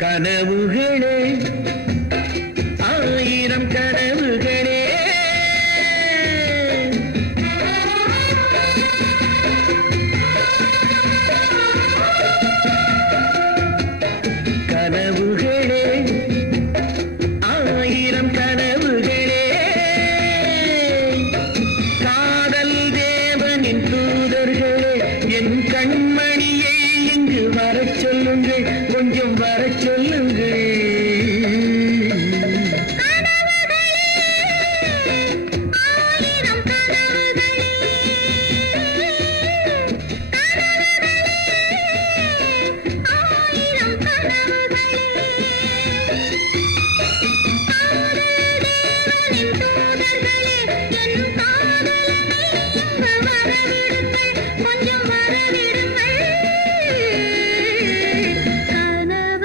கனவுகளே ஆயிரம் கனவுகளே கனவுகளே ஆயிரம் கனவுகளே காதல் தேவனின் தூதர்களே என் கண்மணியை இங்கு வரச் சொல்லுங்கள் கொஞ்சம் வரச் சொல்லுங்கள் ஆயிரம் கனவுகளே